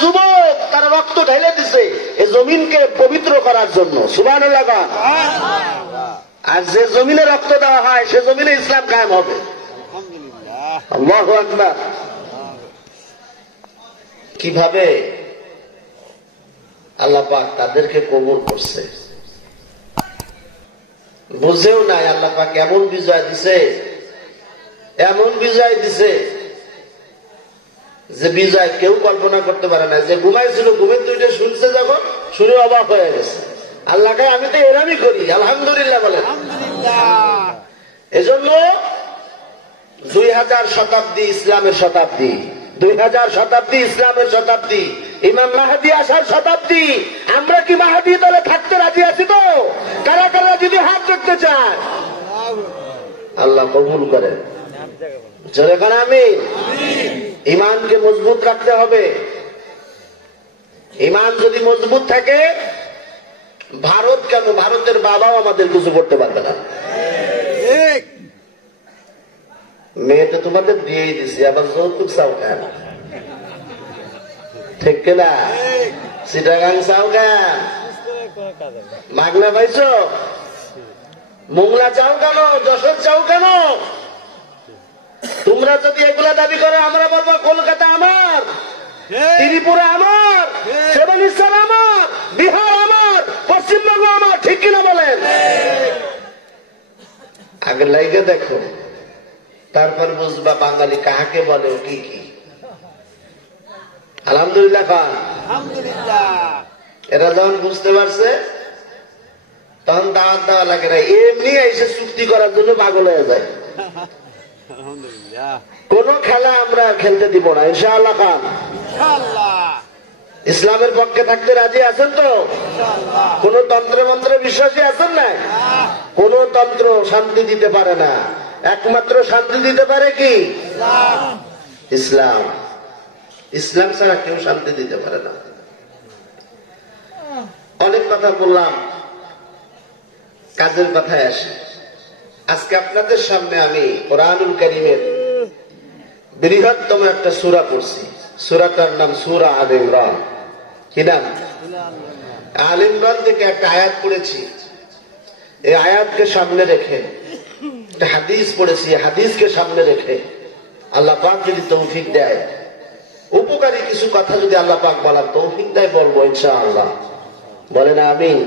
যুবক তারা রক্ত ঢেলে দিছে এই জমিনকে পবিত্র করার জন্য। সুবহানাল্লাহ। আর যে জমিনে রক্ত দেওয়া হয় সে জমিনে ইসলাম কায়েম হবে। আল্লাহু আকবার। কিভাবে আল্লাহ পাক তাদেরকে কবুল করছে বুঝেও নাই। আল্লাহ পাক এমন বিজয় দিছে, এমন বিজয় দিছে যে বিজয় কেউ কল্পনা করতে পারে না। যে ঘুমাইছিল ঘুমের দুইটা শুনছে, যখন শুনে অবাক হয়ে গেছে। আল্লাহকে আমি তো এরামই করি, আলহামদুলিল্লাহ বলেন। এজন্য 2000 শতাব্দী ইসলামের শতাব্দী, 2000 শতাব্দী ইসলামের শতাব্দী, ইমাম মাহদী আসার শতাব্দী। আমরা কি মাহদী দলে থাকতে রাজি আছি তো? কারা কারা যদি হাত রাখতে চায় আল্লাহ কবুল করেন। জোরে করে আমিন। ইমানকে মজবুত রাখতে হবে। ইমান যদি মজবুত থাকে, ভারত কেন, ভারতের বাবাও আমাদের কিছু করতে পারবে না। মেয়ে তো তোমাদের দিয়েই দিছি, আবার যৌতুক চাও কেন? ঠিক কিনা? চিটাগাং চাও কেন? মাগনা পাইছো? মোংলা চাও কেন? যশোর চাও কেন? তোমরা যদি এগুলা দাবি করো, আমরা বলবো কলকাতা আমার, ত্রিপুরা আমার, সেবানিস্তান আমার, বিহার আমার, পশ্চিমবঙ্গ আমার। ঠিক কিনা বলেন? আগে লাইগে দেখো, তারপর বুঝবা বাঙালি কাহাকে বলে, কি কি। আলহামদুলিল্লাহ খান। এরা যখন বুঝতে পারছে তখন দাওয়াত দেওয়া লাগে না। এমনি এসে চুক্তি করার জন্য পাগল হয়ে যায়। কোন খেলা আমরা খেলতে দিব না ইনশাআল্লাহ খান। ইসলামের পক্ষে থাকতে রাজি আছেন তো? কোন তন্ত্র মন্ত্রে বিশ্বাসী আছেন না? কোন তন্ত্র শান্তি দিতে পারে না। একমাত্র শান্তি দিতে পারে কি? ইসলাম। ইসলাম ছাড়া কেউ শান্তি দিতে পারে না। অনেক কথা বললাম, কাজের কথায় আসি। আজকে আপনাদের সামনে আমি কোরআনুল কারীমের বৃহত্তম একটা সূরা পড়ছি। সূরাটার নাম সূরা আলে ইমরান। কি নাম? আলে ইমরান থেকে একটা আয়াত পড়েছি। এই আয়াতকে সামনে রেখে একটা হাদিস পড়েছি। হাদিসকে সামনে রেখে আল্লাহ পাক যদি তৌফিক দেয়, উপকারী কিছু কথা যদি আল্লাহ পাক বলার তৌফিক দেয়, বলবো ইনশাআল্লাহ। বলেন আমিন।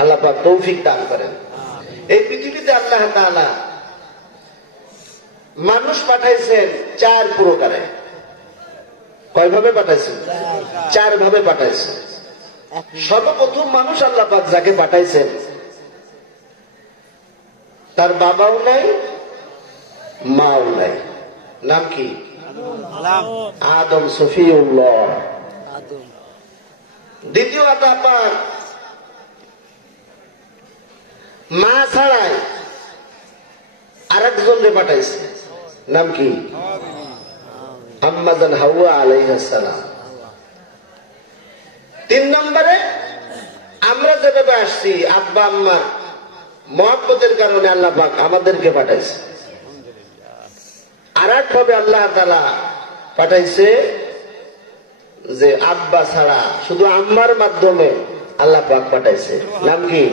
আল্লাহ পাক তৌফিক দান করেন। এই পৃথিবীতে আল্লাহ তাআলা মানুষ পাঠাইছেন 4 প্রকারে। কয়ভাবে পাঠাইছেন? 4 ভাবে পাঠাইছেন। সর্বপ্রথম মানুষ আল্লাহ পাক যাকে পাঠাইছেন, তার বাবাও নাই, মাও নাই। নাম কি? আদম সফিউল্লাহ। দ্বিতীয় আল্লাহ পাক মা ছাড়াই আরেকজনকে পাঠাইছে। নাম কি? আম্মাজান হাওয়া আলাইহিস সালাম। 3 নম্বরে আমরা যেভাবে আসছি, আব্বা আম্মার মহব্বতের কারণে আল্লাহ পাক আমাদেরকে পাঠাইছে। আর একভাবে আল্লাহ তাআলা পাঠাইছে যে আব্বা ছাড়া শুধু আম্মার মাধ্যমে আল্লাহ পাক পাঠাইছে। নাম কি?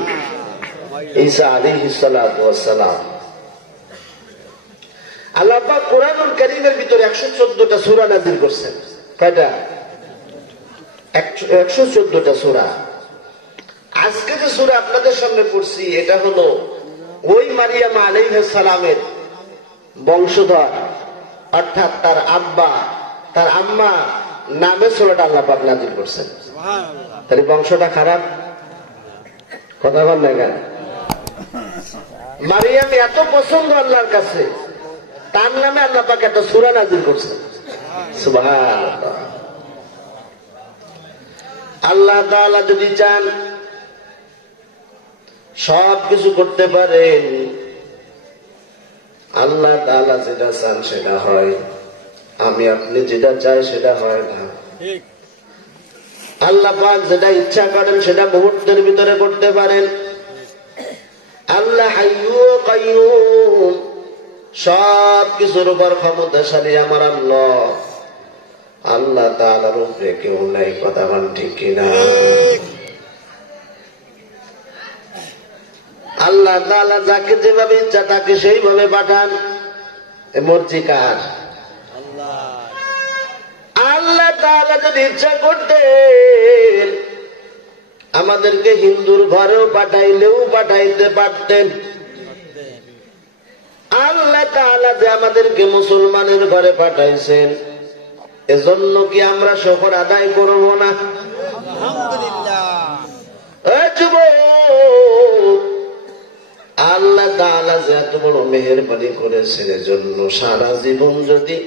ঈসা আলাইহিস সালাতু ওয়াস সালাম। আল্লাহ পাক কোরআনুল কারীমের ভিতরে 114টা সূরা নাযিল করেছেন। কয়টা? 114টা সূরা। আজকে যে সূরা আপনাদের সামনে পড়ছি, এটা হলো ওই মারিয়াম আলাইহিস সালামের বংশধর, অর্থাৎ তার আব্বা তার আম্মা নামে সূরাটা আল্লাহ পাক নাযিল করেছেন। সুবহানাল্লাহ। তাহলে বংশটা খারাপ? কথা বল না কেন? মারিয়াম এত পছন্দ আল্লাহর কাছে, তার নামে আল্লাহ পাক একটা সূরা নাযিল করেছেন। সুবহানাল্লাহ। আল্লাহ তাআলা যদি চান সব কিছু করতে পারেন। আল্লাহ তাআলা যেটা চান সেটা হয়, আমি আপনি যেটা চাই সেটা হয় না। আল্লাহ পাক যেটা ইচ্ছা করেন সেটা মুহূর্তের ভিতরে করতে পারেন। আল্লাহ হাইয়্যু কাইয়্যুম, সব কিছুর উপর ক্ষমতাশালী আমার আল্লাহ। আল্লাহ তাআলার উপরে কেউ নাই, কথা বলেন ঠিক কিনা? আল্লাহ তাআলা যাকে যেভাবে ইচ্ছা তাকে সেইভাবে পাঠান। এ মর্জি কার? আল্লাহ তাআলা যদি ইচ্ছা করতেন আমাদেরকে হিন্দুর ঘরেও পাঠাইলেও পাঠাইতে পারতেন। আল্লাহ তাআলা যে আমাদেরকে মুসলমানের ঘরে পাঠাইছেন, এজন্য কি আমরা শুকর আদায় করব না? আল্লাহ তাআলা যে এত বড় মেহেরবানি করেছেন, এজন্য সারা জীবন যদি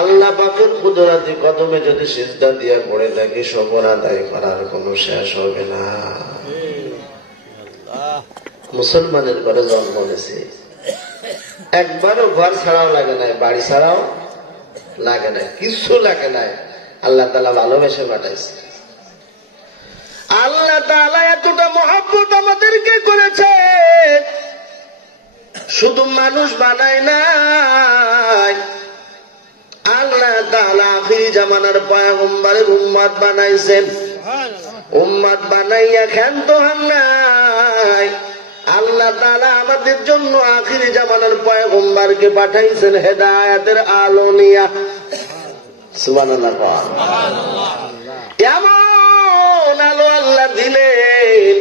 আল্লাহ পাকের কুদরতি কদমে যদি সিজদা দিয়া পড়ে থাকি, শুকর আদায় করার কোনো শেষ হবে না। মুসলমানের ঘরে জন্ম নিয়েছি, একবারও ঘর ছাড়াও লাগে নাই, বাড়ি ছাড়াও লাগে নাই, কিছু লাগে নাই। আল্লাহ তাআলা ভালোবেসে পাঠাইছে। আল্লাহ তাআলা এতটা মহব্বত আমাদেরকে করেছে, শুধু মানুষ বানায় নাই, আল্লাহ তাআলা আখির জামানার পয়গম্বরের উম্মত বানাইছেন। উম্মত বানাইয়া ক্ষান্ত হন নাই, আল্লাহ তাআলা আমাদের জন্য আখির জামানার পয়গম্বরকে পাঠাইছেন হেদায়েতের আলো নিয়া। সুবহানাল্লাহ। এমন আলো আল্লাহ দিলেন,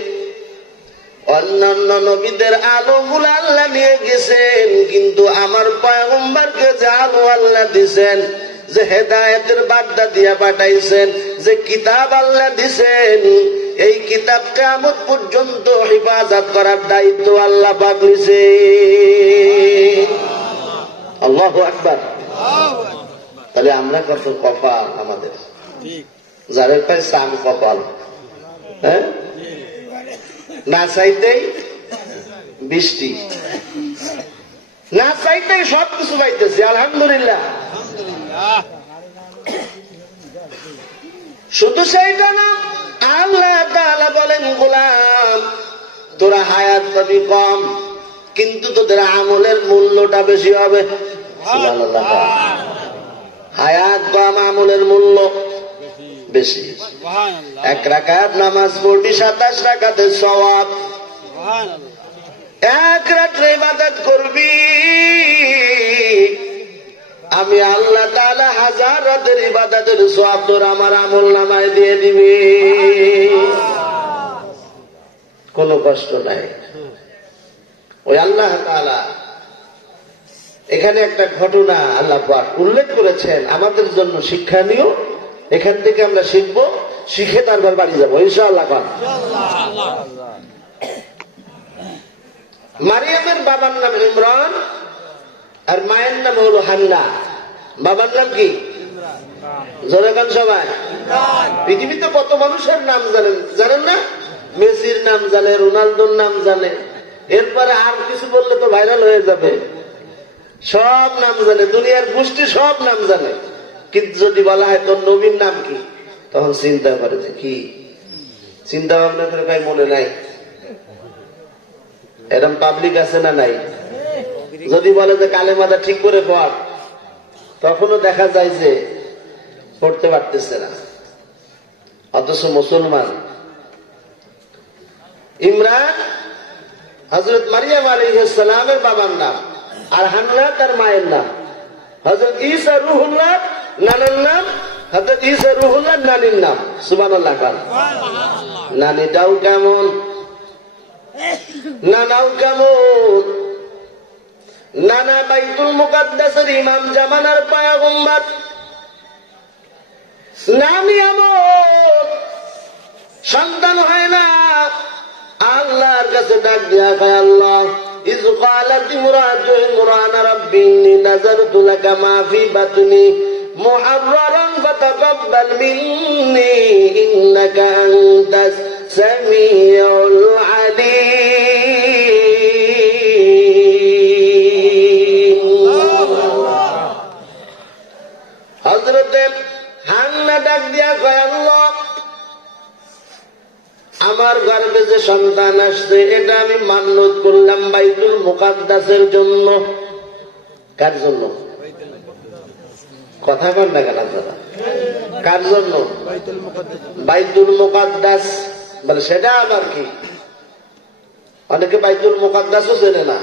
অন্যান্য নবীদের আলো গুলা আল্লাহ নিয়ে গেছেন, কিন্তু আমার পয়গম্বরকে যে আলো আল্লাহ দিছেন, যে হেদায়েতের বার্তা দিয়া পাঠাইছেন, যে কিতাব আল্লাহ দিছেন, এই কিতাব কিয়ামত পর্যন্ত হেফাজত করার দায়িত্ব আল্লাহ পাক নিছেন। আল্লাহু আকবার। তাহলে আমরা কত কপাল আমাদের, যারে পাই সাম কপাল। হ্যাঁ, না চাইতেই বৃষ্টি, না চাইতেই সবকিছু পাইতেছি, আলহামদুলিল্লাহ। শুধু সেইটা না, আল্লাহ তাআলা বলেন, গোলাম তোরা হায়াত পাবি কম, কিন্তু তোদের আমলের মূল্যটা বেশি হবে। সুবহানাল্লাহ। হায়াত কম, আমলের মূল্য বেশি। এক রাকাত নামাজ পড়বি 27 রাকাতের সওয়াব, এক রাত্রে ইবাদত করবি, আমি আল্লাহ তাআলা 1000 রাতের ইবাদতের সওয়াব তোর আমার আমল নামায় দিয়ে দিবে। কোনো কষ্ট নাই। ওই আল্লাহ তাআলা এখানে একটা ঘটনা আল্লাহ পাক উল্লেখ করেছেন আমাদের জন্য শিক্ষণীয়। এখান থেকে আমরা শিখবো, শিখে তারপর বাড়ি যাবো ইনশাআল্লাহ। মারিয়ামের বাবার নাম ইমরান আর মায়ের নাম হলো হান্না। বাবার নাম কি? জোরে গান সবাই। পৃথিবীতে কত মানুষের নাম জানেন, জানেন না? মেসির নাম জানে, রোনালদোর নাম জানে, এরপরে আর কিছু বললে তো ভাইরাল হয়ে যাবে। সব নাম জানে, দুনিয়ার গোষ্ঠী সব নাম জানে, কিন্তু যদি বলা হয় তোর নবীর নাম কি, তখন চিন্তা করে যে কি, চিন্তা ভাবনা করে ভাই মনে নাই। এরকম পাবলিক আছে না নাই? যদি বলে যে কালেমাটা ঠিক করে পড়, তখনও দেখা যায় যে পড়তে পারতেছে না, অথচ মুসলমান। ইমরান হযরত মারিয়াম আলাইহিস সালামের বাবার নাম, আর হান্না তার মায়ের নাম। হযরত ঈসা রূহুল্লাহ নানার নাম, হযরত ঈসা রূহুল্লাহ নানির নাম। সুবহানাল্লাহ। নানিটাও কেমন, নানাও কেমন। নানা বাইতুল মুকাদ্দাসের ইমাম জামানার পয়গম্বর, নানি এমন সন্তান হয় না, আল্লাহর কাছে ডাক দিয়া কয়, আল্লাহ ইয ক্বালাত ইমরাতু ইমরান রাব্বি ইন্নী নাযারতু লাকা মা ফি বাতনি মুহাররারান ফাতাকাব্বাল মিন্নী ইন্নাকা আনতাস সামিউল আলীম। হযরত হান্না ডাক দিয়া কয়, আল্লাহ আমার গর্ভে যে সন্তান আসছে এটা আমি মান্যত করলাম বাইতুল মুকাদ্দাসের জন্য। কার জন্য? কথা বল না কেন আপনারা? কার জন্য? বাইতুল মুকাদ্দাস। মানে সেটা আবার কি? অনেকে বাইতুল মুকাদ্দাসও চেনে না।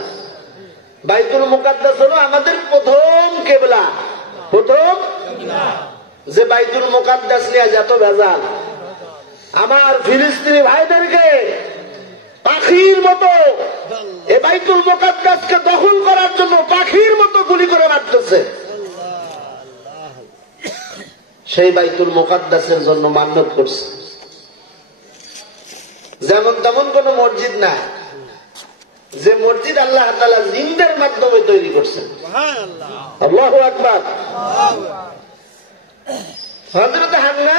বাইতুল মুকাদ্দাস হলো আমাদের প্রথম কিবলা। প্রথম যে বাইতুল মুকাদ্দাস নিয়ে যত ভেজাল, আমার ফিলিস্তিনি ভাইদেরকে পাখির মতো এই বাইতুল মুকাদ্দাসকে দখল করার জন্য পাখির মতো গুলি করে মারতেছে। সেই বাইতুল মুকাদ্দাসের জন্য মান্নত করছে। যেমন তেমন কোন মসজিদ না, যে মসজিদ আল্লাহ তাআলা জিনদের মাধ্যমে তৈরি করছেন। আল্লাহু আকবার। হযরত হান্না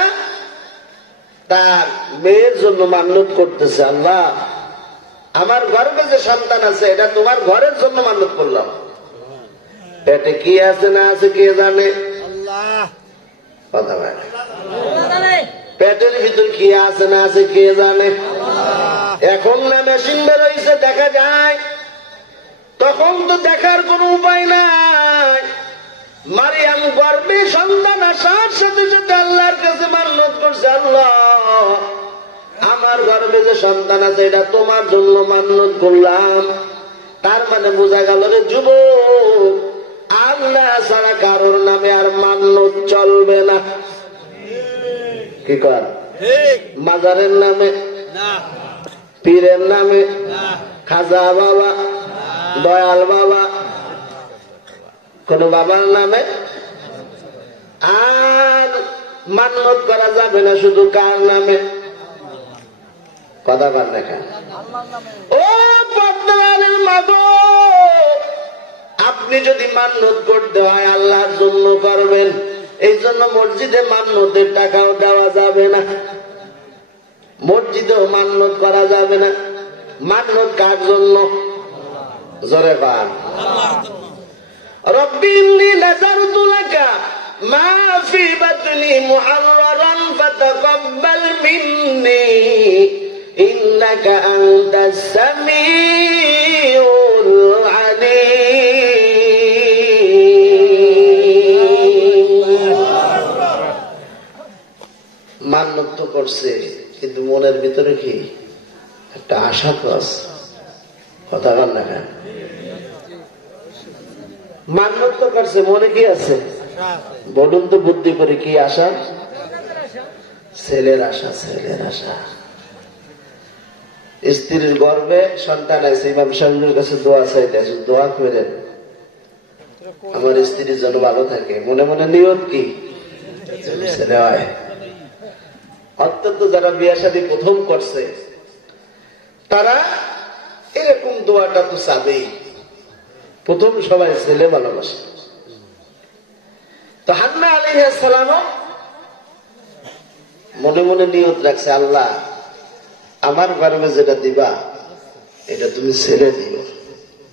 তার মেয়ের জন্য মান্নত করতেছে, আল্লাহ আমার গর্ভে যে সন্তান আছে এটা তোমার ঘরের জন্য মান্নত করলাম। পেটে কি আছে না আছে কে জানে? কথা বলে পেটের ভিতর কি আছে না আছে কে জানে? এখন না মেশিন বেরোইছে দেখা যায়, তখন তো দেখার কোন উপায় নাই। মারিয়াম গর্ভে সন্তান আসার সাথে সাথে আল্লাহর কাছে মান্নত করছে, আল্লাহ আমার গর্ভে যে সন্তান আছে এটা তোমার জন্য মান্নত করলাম। তার মানে বোঝা গেল রে যুবক, আল্লাহ ছাড়া কারোর নামে আর মান্নত চলবে না। কি কর? মাজারের নামে, পীরের নামে, খাজা বাবা, দয়াল বাবা, কোন বাবার নামে আর মান্নত করা যাবে না। শুধু কার নামে? কথা বল দেখা। ও পদ্মার মাগো, আপনি যদি মান্নত করতে হয় আল্লাহর জন্য করবেন। এই জন্য মসজিদে মান্নতের টাকাও দেওয়া যাবে না, মসজিদেও মান্নত করা যাবে না। মান্নত কার জন্য? জোরে পান। রব্বি ইন্নী নাযারতু লাকা মা ফি বাতনি মুহাররারান ফাতাকাব্বাল মিন্নী ইন্নাকা আনতাস সামিউল আলীম। মান্নত তো করছে, কিন্তু মনের ভিতরে কি একটা আশা তো আছে। কথা বল না কেন? মান্নত তো করছে, মনে কি আছে? বলুন তো বুদ্ধি করে কি আশা? ছেলের আশা। ছেলের আশা। স্ত্রীর গর্ভে সন্তান আছে, ইমাম সাহেবের কাছে দোয়া চাইতে, দোয়া করেন আমার স্ত্রীর যেন ভালো থাকে। মনে মনে নিয়ত কি? ছেলে হয়। অত্যন্ত যারা বিয়ে শাদী প্রথম করছে তারা এরকম দোয়াটা তো চাবেই। প্রথম সবাই ছেলে ভালোবাসে। তো হান্না আলাইহিস সালাম মনে মনে নিয়ত রাখছে, আল্লাহ আমার গর্ভে যেটা দিবা এটা তুমি ছেলে দিও।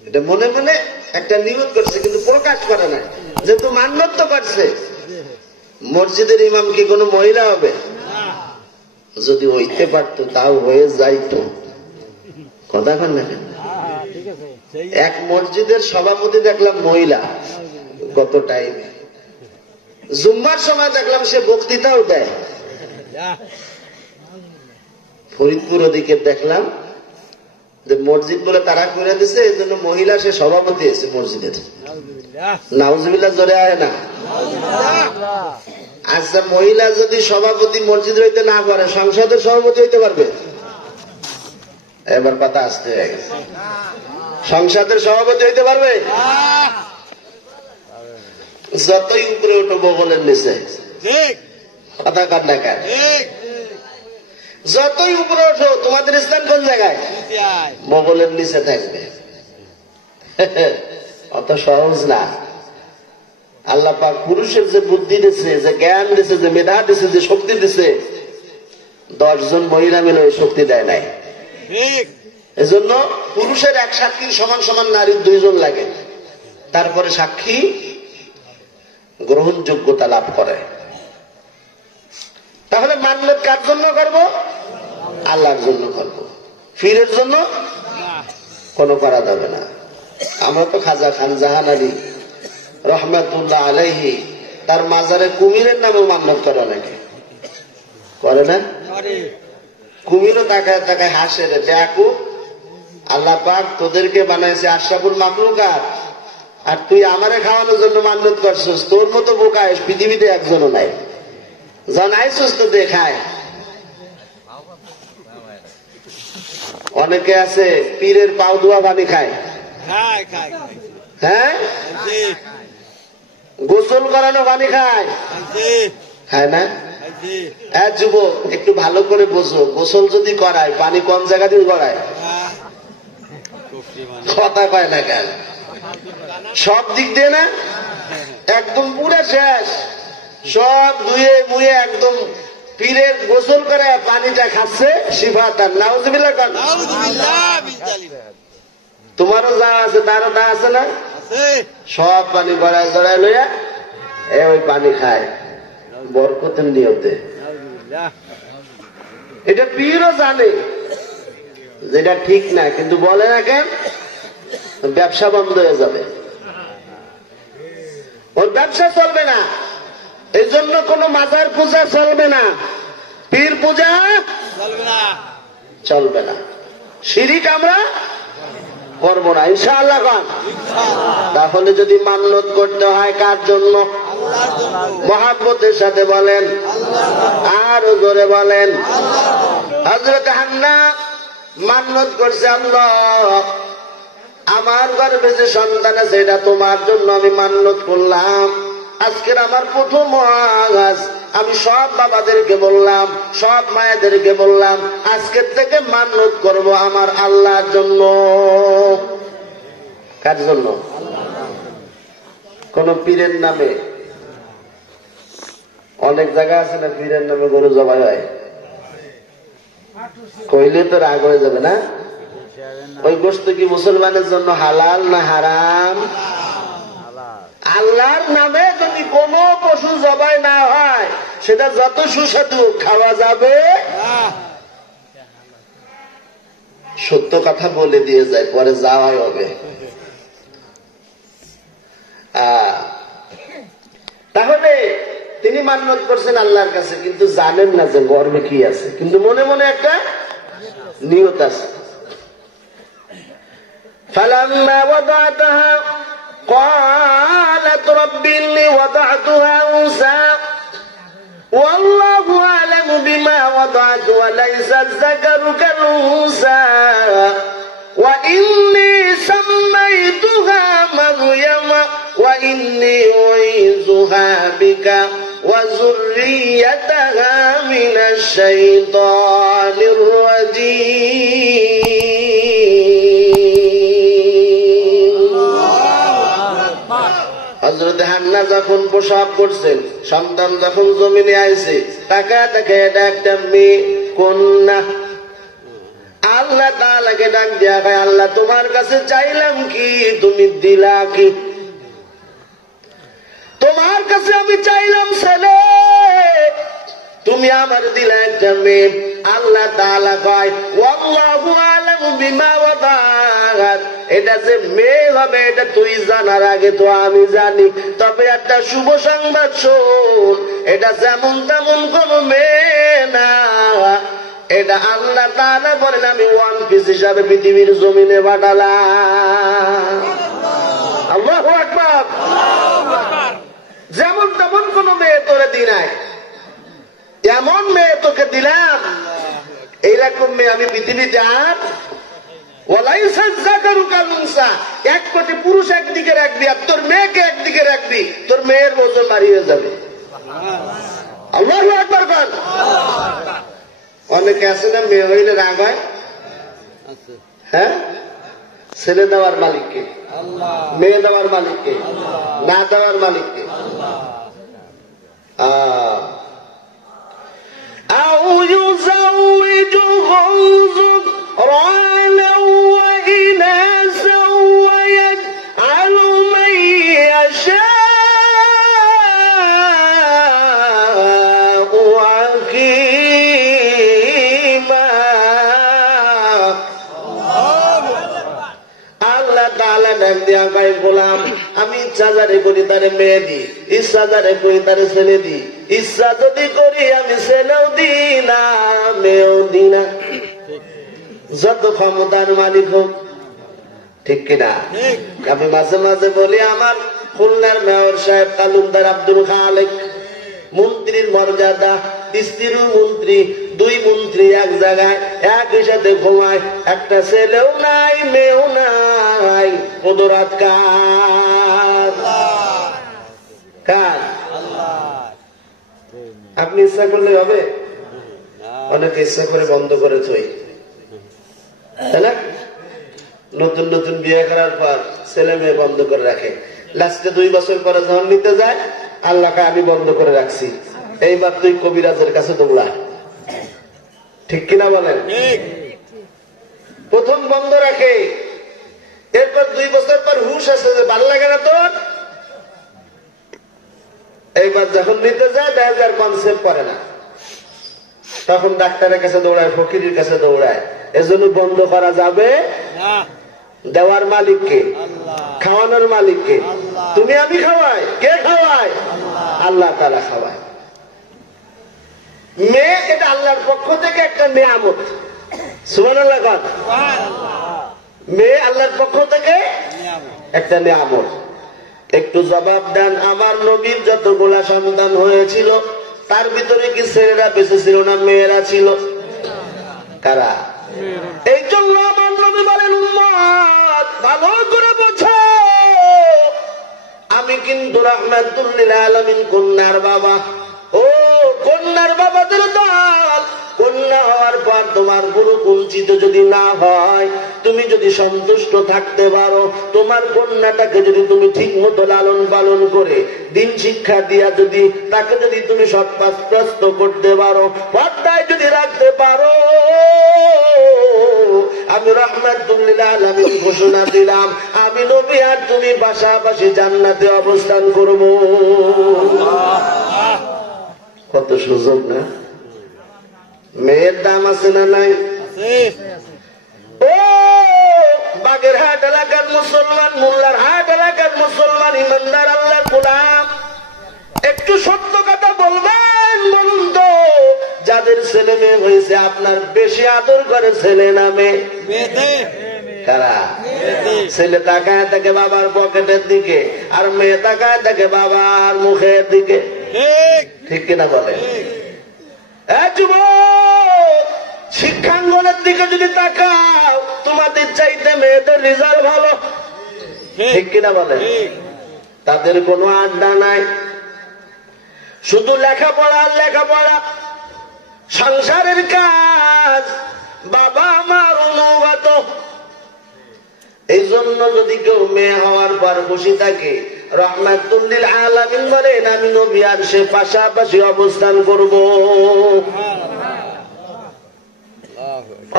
এটা মনে মনে একটা নিয়ত করছে, কিন্তু প্রকাশ করে না। যেহেতু মান্নত তো করছে। মসজিদের ইমাম কি কোনো মহিলা হবে? যদি হইতে পারতো তাও হয়ে যাইতো। কথা কন না কেন? এক মসজিদের সভাপতি দেখলাম মহিলা, গত টাইমে জুম্মার সময় দেখলাম সে বক্তৃতাও দেয়। ফরিদপুর ওদিকে দেখলাম যে মসজিদ বলে তারা করে দিছে, এই জন্য মহিলা সে সভাপতি আছে মসজিদের। নাউজুবিল্লাহ জোরে আয় না। আচ্ছা, মহিলা যদি সভাপতি মসজিদ হইতে না পারে, সংসদের সভাপতি হইতে পারবে? এবার কথা আসতে হয়ে গেছে। সংসদের সভাপতি হইতে পারবে? যতই উপরে ওঠো বগলের নিচে। কথা কার না কার? যতই উপরে ওঠো, তোমাদের স্থান কোন জায়গায়? বগলের নিচে থাকবে। অত সহজ না। আল্লাহ পাক পুরুষের যে বুদ্ধি দিছে, যে জ্ঞান দিছে, যে মেধা দিছে, যে শক্তি দিছে, 10 জন মহিলা মিলে ওই শক্তি দেয় নাই। এজন্য পুরুষের এক সাক্ষী সমান সমান নারীর 2 জন লাগে, তারপরে সাক্ষী গ্রহণযোগ্যতা লাভ করে। তাহলে মান্নত কার জন্য করবো? আল্লাহর জন্য করবো। ফিরের জন্য কোনো করা যাবে না। আমরা তো খাজা খান জাহান আলী রহমাতুল্লাহ আলাইহি তার মাজারে কুমিরের নামেও মান্যত করে অনেকে, করে না? কুমিরও তাকায় তাকায় হাসে রে, দেখো আল্লাহ পাক তোদেরকে বানাইছে আশরাফুল মাখলুকাত, আর তুই আমারে খাওয়ানোর জন্য মান্যত করছিস। তোর মতো বোকা পৃথিবীতে একজনও নাই, জানাইছিস তো দেখায়। অনেকে আছে পীরের পাও ধোয়া পানি খায়, হ্যাঁ, গোসল করানো পানি খায়, খায় না? যুবক একটু ভালো করে বোঝো, গোসল যদি করায় পানি কোন জায়গা দিয়ে করায়? কথা কয় না কেন? সব দিক দিয়ে না, একদম পুরো শেষ, সব ধুয়ে মুয়ে একদম পীরের গোসল করে পানিটা খাচ্ছে শিফাতান। নাউজুবিল্লাহ। তোমারও যা আছে তারও তা আছে না, সব পানি গড়ায় গড়ায় লইয়া ওই পানি খায় বরকতের নিয়তে। এটা পীরও জানে যেটা ঠিক না, কিন্তু বলে না কেন? ব্যবসা বন্ধ হয়ে যাবে, ওর ব্যবসা চলবে না। এই জন্য কোন মাজার পূজা চলবে না, পীর পূজা চলবে না, শিরিক আমরা করবো না ইনশাআল্লাহ। তাহলে যদি মান্যত করতে হয় কার জন্য? মহাব্বতের সাথে বলেন, আরো জোরে বলেন। হযরত হান্না মান্যত করছে, আল্লাহ আমার গর্ভে যে সন্তান আছে এটা তোমার জন্য আমি মান্যত করলাম। আজকের আমার প্রথম ওয়াজ, আমি সব বাবাদেরকে বললাম, সব মায়েদেরকে বললাম, আজকের থেকে মান্যত করব আমার আল্লাহর জন্য। কার জন্য? কোন পীরের নামে? অনেক জায়গা আছে না পীরের নামে গরু জবাই হয়, কইলে তো রাগ হয়ে যাবে না? ওই গোশত কি মুসলমানের জন্য হালাল না হারাম? আল্লাহর নামে যদি কোনো পশু জবাই না হয় সেটা যত সুস্বাদু খাওয়া যাবে। সত্য কথা বলে দিয়ে যায়, পরে যাওয়াই হবে। তাহলে তিনি মান্যত করছেন আল্লাহর কাছে, কিন্তু জানেন না যে গর্বে কি আছে, কিন্তু মনে মনে একটা নিয়ত আছে। فلما وضعتها قالت رب إني وضعتها أنثى والله أعلم بما وضعت وليس الذكر كالأنثى وإني سميتها مريم وإني أعيذها بك وذريتها من الشيطان الرجيم। হযরত হান্না যখন প্রসব করছেন, সন্তান যখন জমিনে আইছে, টাকা দেখে এটা একটা মেয়ে কন্যা। আল্লাহ তাআলাকে ডাক দিয়া কয়, আল্লাহ তোমার কাছে চাইলাম কি, তুমি দিলা কি? তোমার কাছে আমি চাইলাম ছেলে, তুমি আমার দিলা একটা মেয়ে। আল্লাহ তাআলা কয়, ওয়াল্লাহু আ'লামু বিমা ওয়াদাত, এটা যে মেয়ে হবে এটা তুই জানার আগে তো আমি জানি। তবে একটা শুভ সংবাদ শোন, এটা যেমন তেমন কোন মেয়ে না, এটা আল্লাহ তাআলা বলেন আমি ওয়ান পিস হিসাবে পৃথিবীর জমিনে পাঠালাম। আল্লাহু আকবার। যেমন তেমন কোন মেয়ে তোরে দি নাই, এমন মেয়ে তোকে দিলাম, এইরকম মেয়ে আমি পৃথিবীতে আর এক কোটি পুরুষ একদিকে রাখবি আর তোর মেয়েকে একদিকে রাখবি, তোর মেয়ের ওজন ভারী হয়ে যাবে। আল্লাহু আকবার বল। অনেকে আছে না মেয়ে হইলে রাগ হয়, হ্যাঁ? ছেলে দেওয়ার মালিককে, মেয়ে দেওয়ার মালিককে, না দেওয়ার মালিককে। أو يزوجهم ذكرانا وإناثا ويجعل من يشاء عقيما। আল্লাহ তাআলা ডাক দিয়া কয়, গোলাম আমি ইচ্ছা জারি করি তারে মেয়ে দিই, ইচ্ছা যারে কই তারে ছেলে দি, ইচ্ছা যদি করি আমি ছেলেও দি না মেয়েও দি না, যত ক্ষমতার মালিক হোক। ঠিক কিনা? আমি মাঝে মাঝে বলি আমার খুলনার মেয়র সাহেব তালুকদার আব্দুল খালেক, মন্ত্রীর মর্যাদা, স্ত্রীর মন্ত্রী, দুই মন্ত্রী এক জায়গায় একই সাথে ঘুমায়, একটা ছেলেও নাই মেয়েও নাই, কুদরত কার? কার? আপনি ইচ্ছা করলে হবে? অনেকে ইচ্ছা করে বন্ধ করে থই, তাই না? নতুন নতুন বিয়ে করার পর ছেলে মেয়ে বন্ধ করে রাখে, লাস্টে 2 বছর পরে যখন নিতে যায় আল্লাহকে আমি বন্ধ করে রাখছি, এইবার তুই কবিরাজের কাছে দৌড়া। ঠিক কিনা বলেন? প্রথম বন্ধ রাখে, এরপর 2 বছর পর হুশ আসে যে ভালো লাগে না তোর, এইবার যখন নিতে যায় দেখা যায় কনসেপ্ট করে না, তখন ডাক্তারের কাছে দৌড়ায়, ফকিরের কাছে দৌড়ায়। এজন্য বন্ধ করা যাবে না। দেওয়ার মালিককে, খাওয়ানোর মালিককে। তুমি আমি খাওয়াই, কে খাওয়ায়? আল্লাহ তাআলা খাওয়ায়। মেয়ে এটা আল্লাহর পক্ষ থেকে একটা নিয়ামত। সুবহানাল্লাহ। মেয়ে আল্লাহর পক্ষ থেকে একটা নিয়ামত। একটু জবাব দেন, আমার নবীর যতগুলা সন্তান হয়েছিল তার ভিতরে কি ছেলেরা বেঁচে ছিল না মেয়েরা ছিল? কারা? এই জন্য আমার নবী বলেন, উম্মত ভালো করে বোঝো, আমি কিন্তু রাহমাতুল লিল আলামিন, কন্যার বাবা। ও কন্যার বাবাদের দল, কন্যা হওয়ার পর তোমার কোনো কুঞ্চিত যদি না হয়, তুমি যদি সন্তুষ্ট থাকতে পারো, তোমার কন্যাটাকে যদি তুমি ঠিক মতো লালন পালন করে দিন শিক্ষা দিয়া যদি তাকে যদি তুমি সৎপথ করতে পারো, পর্দায় যদি রাখতে পারো, আমি রাহমাতুল লিল আলামিন ঘোষণা দিলাম, আমি নবী আর তুমি পাশাপাশি জান্নাতে অবস্থান করব। কত সুযোগ না? মেয়ের দাম আছে না নাই? ও বাগেরহাট এলাকার মুসলমান, মোল্লার হাট এলাকার মুসলমান, ইমানদার আল্লাহর গোলাম, একটু সত্য কথা বলবেন? বলুন তো, যাদের ছেলে মেয়ে হয়েছে আপনার বেশি আদর করে ছেলে না মেয়ে? কারা? ছেলে তাকায় থাকে বাবার পকেটের দিকে, আর মেয়ে তাকায় থাকে বাবার মুখের দিকে। ঠিক কিনা বলে? শিক্ষাঙ্গনের দিকে যদি তাকাও, তোমাদের চাইতে মেয়েদের রেজাল্ট ভালো। ঠিক কিনা বলে? তাদের কোনো আড্ডা নাই, শুধু লেখাপড়া আর লেখাপড়া, সংসারের কাজ। বাবা আমার অনুগত। এই জন্য যদি কেউ মেয়ে হওয়ার পর বসে থাকে, রাহমাতুল লিল আলামিন বলেন, আমি নবী আর সে পাশাপাশি অবস্থান করব।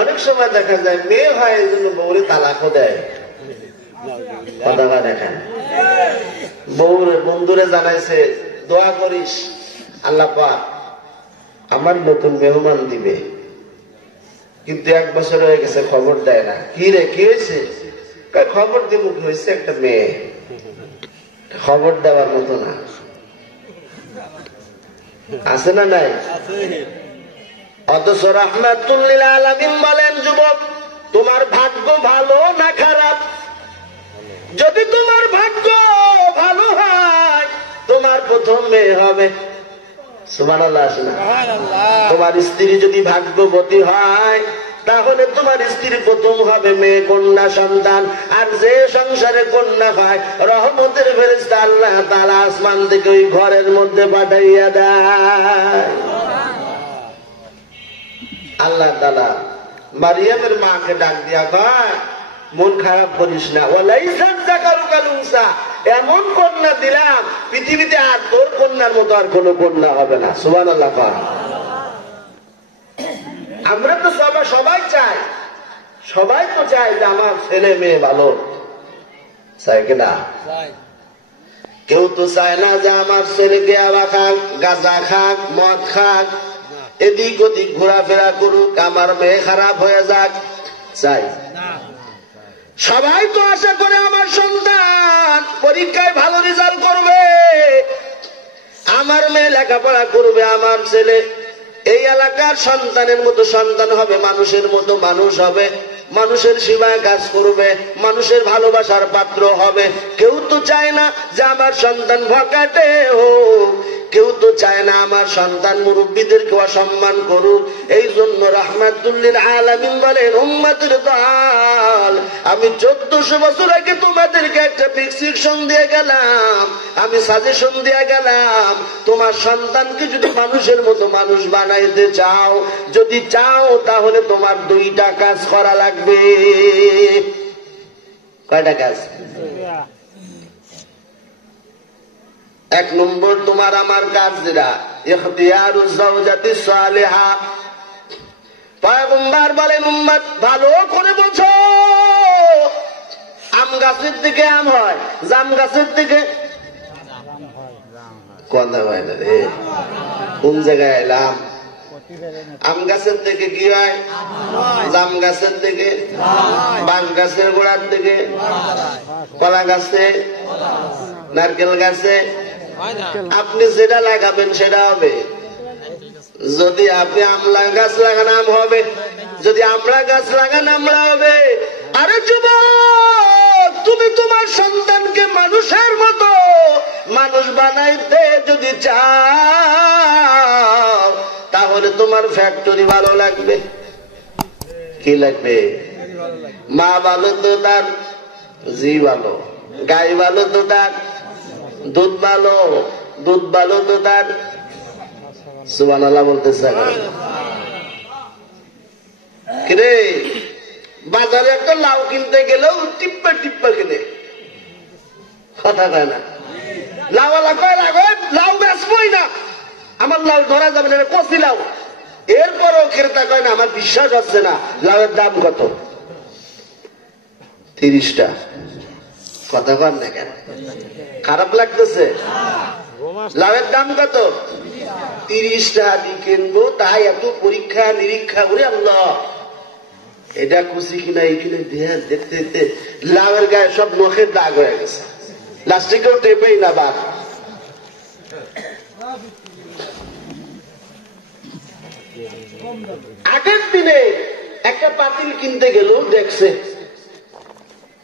অনেক সময় দেখা যায় মেয়ে হয় এই জন্য বউরে তালাকও দেয়। কথা দেখেন, বউরে বন্ধুরে জানাইছে, দোয়া করিস আল্লাহ পাক আমার নতুন মেহমান দিবে, কিন্তু 1 বছর হয়ে গেছে খবর দেয় না। কি রে, কি হয়েছে? খবর দিব, হয়েছে একটা মেয়ে। খবর দেওয়ার মতো না, আছে না নাই? অথচ রাহমাতুল লিল আলামিন বলেন, যুবক তোমার ভাগ্য ভালো না খারাপ? যদি তোমার ভাগ্য ভালো হয়, তোমার প্রথম মেয়ে হবে। সুবহানাল্লাহ। আসে না? তোমার স্ত্রী যদি ভাগ্যবতী হয়, তাহলে তোমার স্ত্রী প্রথম হবে মেয়ে, কন্যা সন্তান। আর যে সংসারে কন্যা হয়, রহমতের ফেরেশতা আল্লাহ তাআলা আসমান থেকে ওই ঘরের মধ্যে পাঠাইয়া দেয়। আল্লাহ তাআলা মারিয়ামের মাকে ডাক দিয়া কয়, মন খারাপ করিস না, ওয়ালাইসাত যাকারু কাল উনসা, এমন কন্যা দিলাম পৃথিবীতে আর তোর কন্যার মতো আর কোনো কন্যা হবে না। সুবহানাল্লাহ। আমরা তো সবাই চাই, সবাই তো চাই যে আমার ছেলে মেয়ে ভালো, চাই কিনা? কেউ তো চায় না যে আমার ছেলে দেওয়া খাক, গাঁজা খাক, মদ খাক, এদিক ওদিক ঘোরাফেরা করুক, আমার মেয়ে খারাপ হয়ে যাক, চাই? সবাই তো আশা করে আমার সন্তান পরীক্ষায় ভালো রেজাল্ট করবে, আমার মেয়ে লেখাপড়া করবে, আমার ছেলে এই এলাকার সন্তানের মতো সন্তান হবে, মানুষের মতো মানুষ হবে, মানুষের সেবায় কাজ করবে, মানুষের ভালোবাসার পাত্র হবে। কেউ তো চায় না যে আমার সন্তান ভকাটে হোক, কেউ তো চায় না আমার সন্তান মুরব্বীদেরকে অসম্মান করুক। এই জন্য রাহমাতুল লিল আলামিন বলেন, উম্মতের দল, আমি 1400 বছর আগে তোমাদেরকে একটা প্রেসক্রিপশন দিয়ে গেলাম, আমি সাজেশন দিয়ে গেলাম, তোমার সন্তানকে যদি মানুষের মতো মানুষ বানাইতে চাও, যদি চাও, তাহলে তোমার 2টা কাজ করা লাগবে। কয়টা কাজ? 1 নম্বর তোমার আমার কাজ যেটা, ইখতিয়ারুজ জাওজাতিস সালিহা। পয়গম্বর বলেন, উম্মত ভালো করে বোঝো, আম গাছের দিকে আম হয়, জাম গাছের দিকে কথা হয় না রে। কোন জায়গায় এলাম? আম গাছের দিকে কি হয়? জাম গাছের দিকে, বাঁশ গাছের গোড়ার দিকে, কলা গাছে, নারকেল গাছে। আপনি যেটা লাগাবেন সেটা হবে। যদি আপনি আমলা গাছ লাগান আম হবে, যদি আমড়া গাছ লাগান আমড়া হবে। আরে যুবক, তুমি তোমার সন্তানকে মানুষের মতো মানুষ বানাইতে যদি চাও, তাহলে তোমার ফ্যাক্টরি ভালো লাগবে। কি লাগবে? মা ভালো তো তার জি ভালো, গাই ভালো তো তার দুধ ভালো, দুধ ভালো তো তার সুবহানাল্লাহ বলতেছে। কিরে, বাজারে একটা লাউ কিনতে গেলেও টিপ্পা টিপ্পা কিনে, কথা কয় না। লাউওয়ালা কয় লাউ বেচবই না, আমার লাউ ধরা যাবে না, কচি লাউ। এরপরও ক্রেতা কয় না, আমার বিশ্বাস হচ্ছে না, লাউয়ের দাম কত? 30টা। কথা কন না কেন? খারাপ লাগতেছে? লাউয়ের দাম কত? 30 টাকা দিয়ে কিনবো, তাই এত পরীক্ষা নিরীক্ষা করে। আল্লাহ, এটা কুচি কিনা এই কিনে দেখতে দেখতে লাউয়ের গায়ে সব নখের দাগ হয়ে গেছে, লাস্টে কেউ টেপেই না। বাদ আগের দিনে একটা পাতিল কিনতে গেল, দেখছে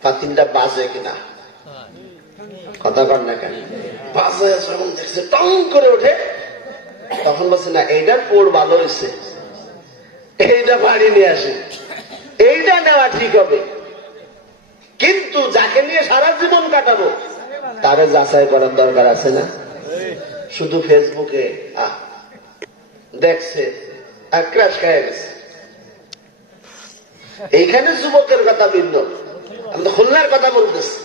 পাতিলটা বাজে কিনা। কথা কর না কেন? বাজে যখন দেখছে টং করে ওঠে, তখন বলছে না, এইটার পোড় ভালো হয়েছে, এইটা বাড়ি নিয়ে আসে, এইটা নেওয়া ঠিক হবে। কিন্তু যাকে নিয়ে সারা জীবন কাটাবো, তারে যাচাই করার দরকার আছে না? শুধু ফেসবুকে দেখছে আর ক্র্যাশ খেয়ে গেছে। এইখানে যুবকের কথা ভিন্ন, আমি তো খুলনার কথা বলতেছি।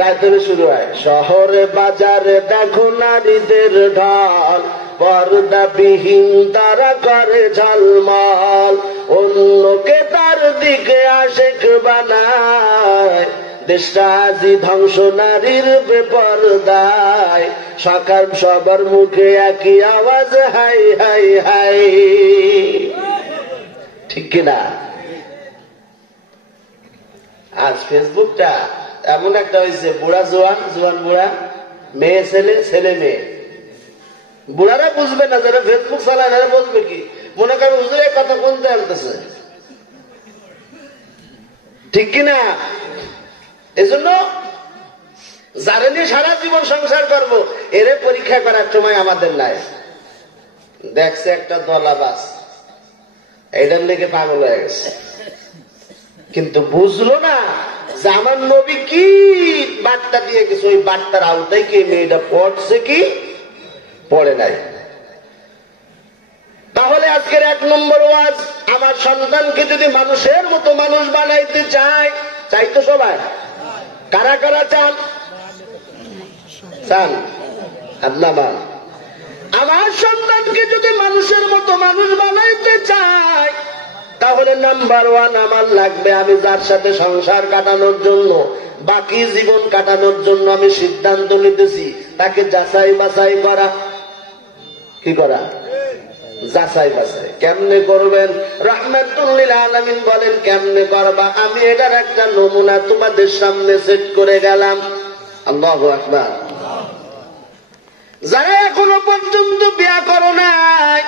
রায়তনে শুরু হয়, শহরে বাজারে দেখো নারীদের ঢল, পর্দাবিহীন তারা করে ঝলমল, অন্যকে তার দিকে আশেক বানায়, দেশটা আজি ধ্বংস নারীর বেপরদায়, সকাল সবার মুখে একই আওয়াজ, হাই হাই হাই। ঠিক কিনা? আজ ফেসবুকটা এমন একটা হয়েছে, বুড়া জোয়ান, জোয়ান বুড়া, মেয়ে ছেলে, ছেলে মেয়ে। বুড়ারা বুঝবে না, যারা ফেসবুক চালায় না বুঝবে কি, মনে করেন হুজুর এই কথা বলতে আনতেছে। ঠিক কিনা? এজন্য যারা নিয়ে সারা জীবন সংসার করবো, এর পরীক্ষা করার সময় আমাদের নাই। দেখছে একটা দলাবাস, এটার লেগে পাগল হয়ে গেছে, কিন্তু বুঝলো না যে আমার নবী কি বার্তা দিয়ে গেছে, ওই বার্তার আওতায় কি মেয়েটা পড়ছে কি পড়ে নাই। তাহলে আজকের 1 নম্বর ওয়াজ, আমার সন্তানকে যদি মানুষের মতো মানুষ বানাইতে চায়, চাই তো সবাই? কারা কারা চান? চান? আল্লাহ, আমার সন্তানকে যদি মানুষের মতো মানুষ বানাইতে চায়, তাহলে নাম্বার 1 আমার লাগবে, আমি যার সাথে সংসার কাটানোর জন্য, বাকি জীবন কাটানোর জন্য আমি সিদ্ধান্ত নিতেছি, তাকে যাচাই বাছাই করা। কি করা? যাচাই বাছাই কেমনে করবেন? রাহমাতুল লিল আলামিন বলেন কেমনে করবা? আমি এটার একটা নমুনা তোমাদের সামনে সেট করে গেলাম। আল্লাহু আকবার। যারা এখনো পর্যন্ত বিয়ে করো নাই,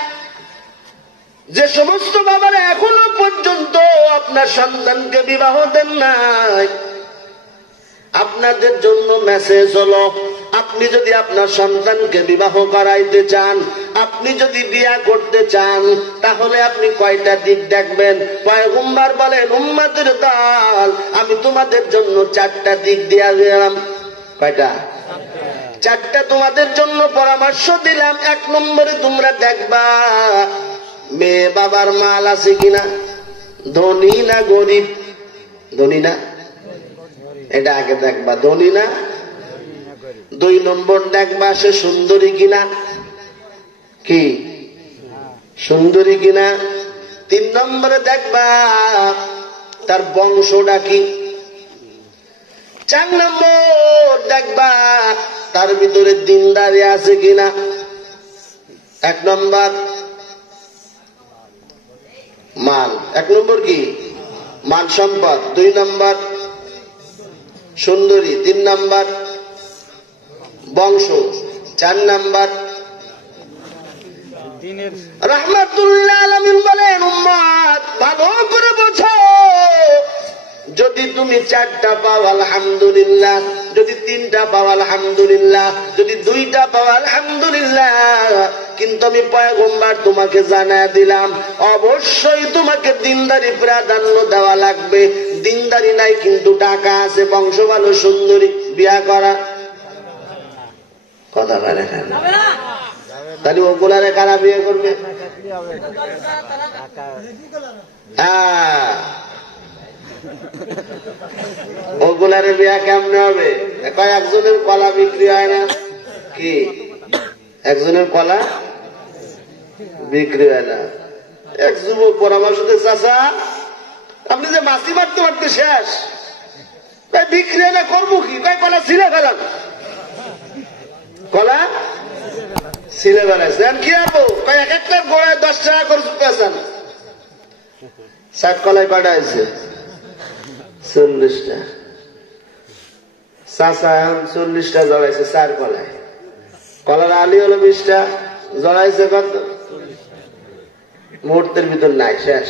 যে সমস্ত বাবারা এখনো পর্যন্ত আপনার সন্তানকে বিবাহ দেন নাই, আপনাদের জন্য মেসেজ হলো, আপনি যদি আপনার সন্তানকে বিবাহ করাইতে চান, আপনি যদি বিয়া করতে চান, তাহলে আপনি কয়টা দিক দেখবেন? পয়গম্বর বলেন, উম্মতের দল, আমি তোমাদের জন্য 4টা দিক দিয়া দিলাম। কয়টা? 4টা তোমাদের জন্য পরামর্শ দিলাম। 1 নম্বরে তোমরা দেখবা মেয়ে বাবার মাল আছে কিনা, ধনী না গরিব। ধনী না, এটা আগে দেখবা, ধনী না। 2 নম্বর দেখবা সে সুন্দরী কিনা, কি সুন্দরী কিনা। 3 নম্বরে দেখবা তার বংশটা কি। 4 নম্বর দেখবা তার ভিতরে দিনদারি আছে কিনা। 1 নম্বর মাল, 1 নম্বর কি মাল সম্পদ, 2 নম্বর সুন্দরী, 3 নম্বর বংশ, 4 নম্বর রাহমাতুল লিল আলামিন বলেন, উম্মত ভালো করে বোঝো, যদি তুমি 4টা পাও আলহামদুলিল্লাহ, যদি 3টা পাও আলহামদুলিল্লাহ, যদি 2টা পাও আলহামদুলিল্লাহ, কিন্তু আমি পয়গম্বর তোমাকে জানায়া দিলাম অবশ্যই তোমাকে দিনদারি প্রাধান্য দেওয়া লাগবে। দিনদারি নাই কিন্তু টাকা আছে, বংশ ভালো, সুন্দরী, বিয়া করা কথা বলে না, তাহলে ওগুলারে কারা বিয়ে করবে? ওগুলারে বিয়া কেমনে হবে? একজনের কলা বিক্রি হয় না কি? একজনের কলা বিক্রি হয় না। এক যুবক পরামর্শ দিয়ে, চাচা আপনি যে মাছি মারতে মারতে শেষ, বিক্রি হয় না, করবো কি? কলা ছিঁড়ে ফেলাম। কলা ছিঁড়ে ফেলাইছেন, কি হবো? 1-1টার গোড়ায় 10 টাকা করে পেয়েছেন। 60 কলায় কয়টা হয়েছে? 40টা। চাচা 40টা জড়াইছে 4 কলায়। কলার আলি হলো 20টা, জড়াইছে কত? মুহূর্তের ভিতর নাই, শেষ।